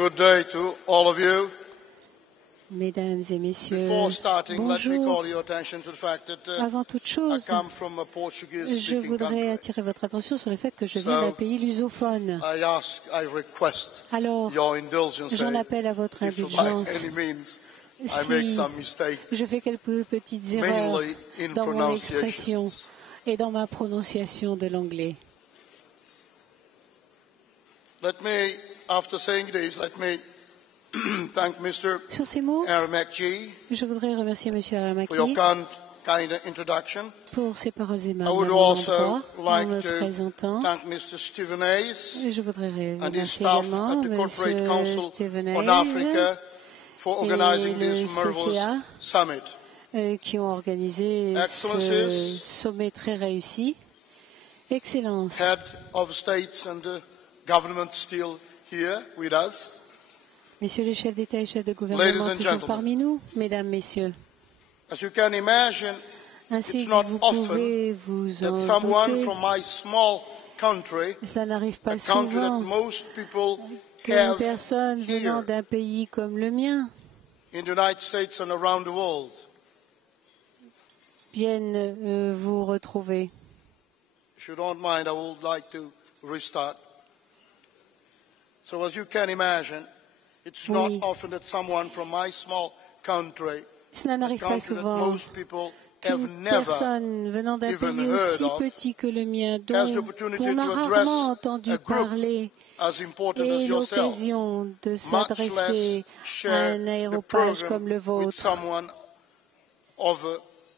Good day to all of you. Mesdames et messieurs, Before starting, let me bonjour. call your attention to the fact that Avant toute I chose, come from a je Portuguese-speaking voudrais country. attirer votre attention sur le fait que je viens d'un pays lusophone. I request Alors, your indulgence. j'en appelle à votre If by indulgence. any means I Si make some mistakes, je fais quelques petites erreurs mainly in dans mon expression pronunciations. et dans ma prononciation de l'anglais. Let me, after saying this, let me thank Mr. Sur ces mots, Aramekji je voudrais remercier M. for your Aramaki kind introduction. pour ses paroles I aimables would à mon also endroit en like me to présentant. thank Mr. Stephen Hayes Et je voudrais and his remercier staff également at the Corporate M. Council Stephen on Hayes Africa for et organizing le this marvelous CCA summit. qui ont organisé ce Excellencies, sommet très réussi. Excellence, Head of states and government still here with us. messieurs les chefs d'État et chefs de Ladies gouvernement and toujours gentlemen. parmi nous, mesdames, messieurs, As you can imagine, ainsi it's que not vous often pouvez vous that en someone douter, from my small country, ça n'arrive pas a country that souvent most people qu'une have personne venant here d'un pays comme le mien in the United States and around the world, vienne vous retrouver. if you don't mind, I would like to restart. So as you can imagine, it's Oui. not often that someone from my small country, Cela a n'arrive pas country that souvent most people have qu'une never personne venant d'un even pays heard aussi of, petit que le mien, has the dont opportunity on a to address rarement entendu a group parler, as important as et yourself, l'occasion de much s'adresser less à share un the aéropage program comme le with vôtre someone of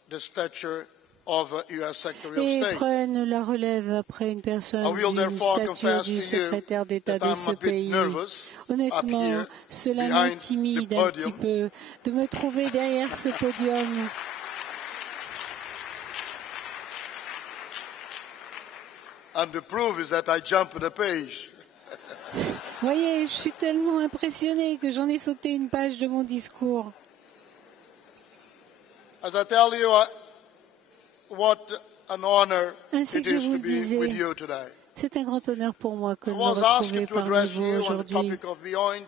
the stature of a U.S. Secretary et of State. prennent la relève après une I personne will d'une therefore stature confess du to you secrétaire d'État that de I'm ce a bit pays. nervous up Honnêtement, here cela behind the m'intimide un petit podium. peu de me trouver derrière ce podium. And the proof is that I jumped the page. Voyez, je suis tellement impressionnée que j'en ai sauté une page de mon discours. As I tell you what an honor Ainsi it que je is vous to le be disais, with you today. c'est un grand honneur pour moi que I de me was retrouver asked to parmi address vous you on the aujourd'hui. topic of beyond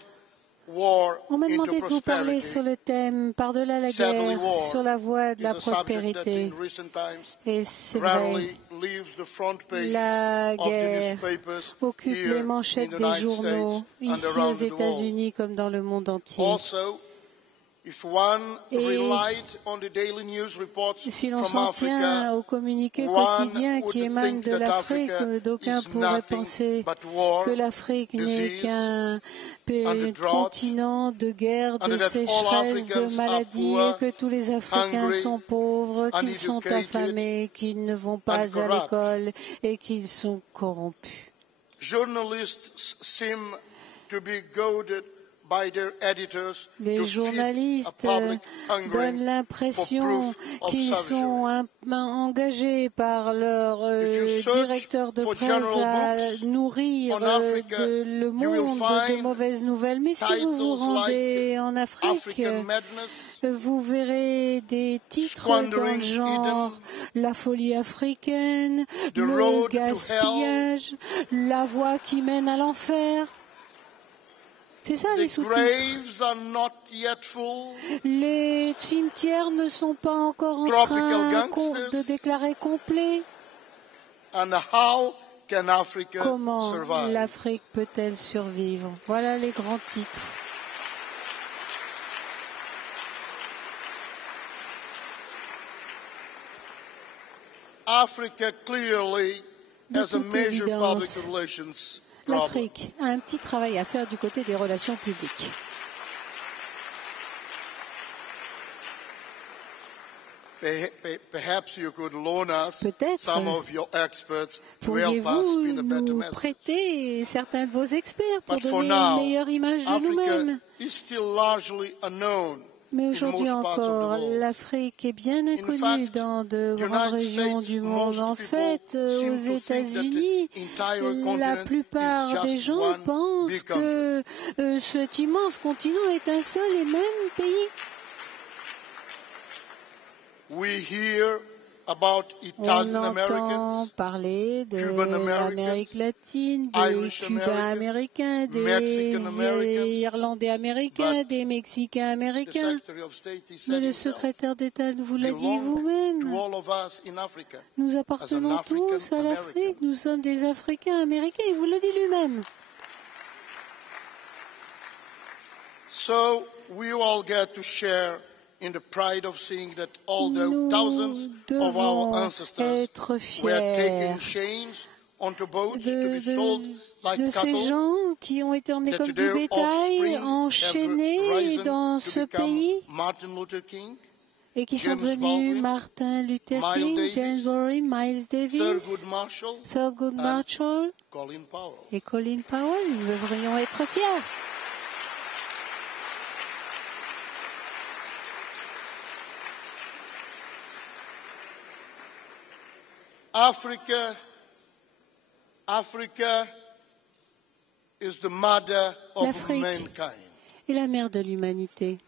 war On m'a into demandé de vous parler prosperity. sur le thème Par-delà la Sadly, guerre, war sur la voie de is la a subject that prospérité. in recent times Et c'est vrai, rarely leaves the front page la of the guerre newspapers occupe here les in manchettes the des United journaux, States and ici aux around the world. États-Unis comme dans le monde entier. Also, if one Et relied on the daily news reports si l'on from s'en tient Africa, aux communiqués one quotidiens would qui émanent think de that l'Afrique, Africa d'aucuns is pourraient nothing penser but war, que l'Afrique n'est disease, qu'un and the drought, continent de guerre, and de that all sécheresse, de Africans are maladies, poor, et que tous les Africains hungry, sont pauvres, qu'ils sont uneducated, affamés, qu'ils ne vont pas and à corrupt. l'école et qu'ils sont corrompus. Journalists seem to be goaded by their editors Les to feed a journalistes public hungering donnent for l'impression proof of qu'ils savagery. sont engagés par leur If you search directeur de for presse general à books nourrir on Africa, le you will monde de find mauvaises nouvelles. Mais si vous vous titles rendez like en Afrique, African Madness, vous verrez des titres dans le Squandering genre La folie africaine, The Le Road to gaspillage, La voie qui mène à l'enfer. C'est ça les The sous-titres. graves are not yet full. Les cimetières ne sont pas encore en Tropical train gangsters. de déclarer complet. And how can Africa Comment survive? l'Afrique peut-elle survivre? Voilà les grands titres. Africa clearly De has a toute major public évidence, relations problem. l'Afrique a un petit travail à faire du côté des relations publiques. Perhaps you could loan us Peut-être some of your experts to help us pourriez-vous spin a better nous message. prêter certains de vos experts pour But for donner now, une meilleure image de Africa nous-mêmes? is still largely unknown Mais in aujourd'hui most parts of the encore, world. l'Afrique est bien inconnue fact, dans de the grandes United régions States, du monde. most En people fait, seem aux to think that the États-Unis, entire la continent plupart is des just gens one pensent big que cet immense continent est un seul et même pays. We hear about On Italian entend Americans, parler de Cuban Americans, l'Amérique latine, des Irish Cubains Americans, américains, des Mexican Americans, Irlandais américains, but des Mexicains the américains. Secretary of State he Mais said le himself, secrétaire d'État vous l'a dit belong to vous-même. all of us in Africa. Nous appartenons African tous à l'Afrique. American. Nous sommes des Africains américains. Il vous l'a dit lui-même. So we all get to share in the pride of seeing that although Nous thousands of our devons ancestors être were taking fiers chains onto boats to be sold de like ces cattle, gens qui ont été emmenés that comme du their bétail, offspring have enchaînés risen dans to ce become pays Martin Luther King, et qui sont James devenus Baldwin, Martin Luther Miles King, Davis, James Baldwin, Miles Davis, Thurgood Marshall, Thurgood Marshall Colin Powell. et Colin Powell. Nous devrions être fiers. Africa is the mother of L'Afrique mankind. est la mère de l'humanité.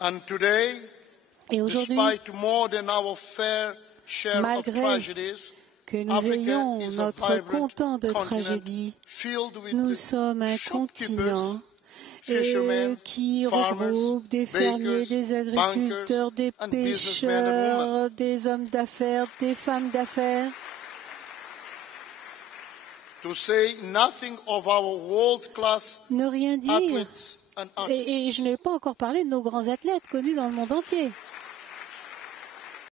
And today, Et aujourd'hui, despite more than our fair share of malgré tragedies, que nous Africa ayons is a notre vibrant comptant de continent tragédies, filled with nous sommes un shopkeepers, continent fishermen, qui farmers, regroupe des fermiers, bakers, des agriculteurs, des bankers, and businessmen and women. pêcheurs, des hommes d'affaires, des femmes d'affaires. To say nothing of our world-class Ne rien dire. athletes and artists. Et je n'ai pas encore parlé de nos grands athlètes connus dans le monde entier.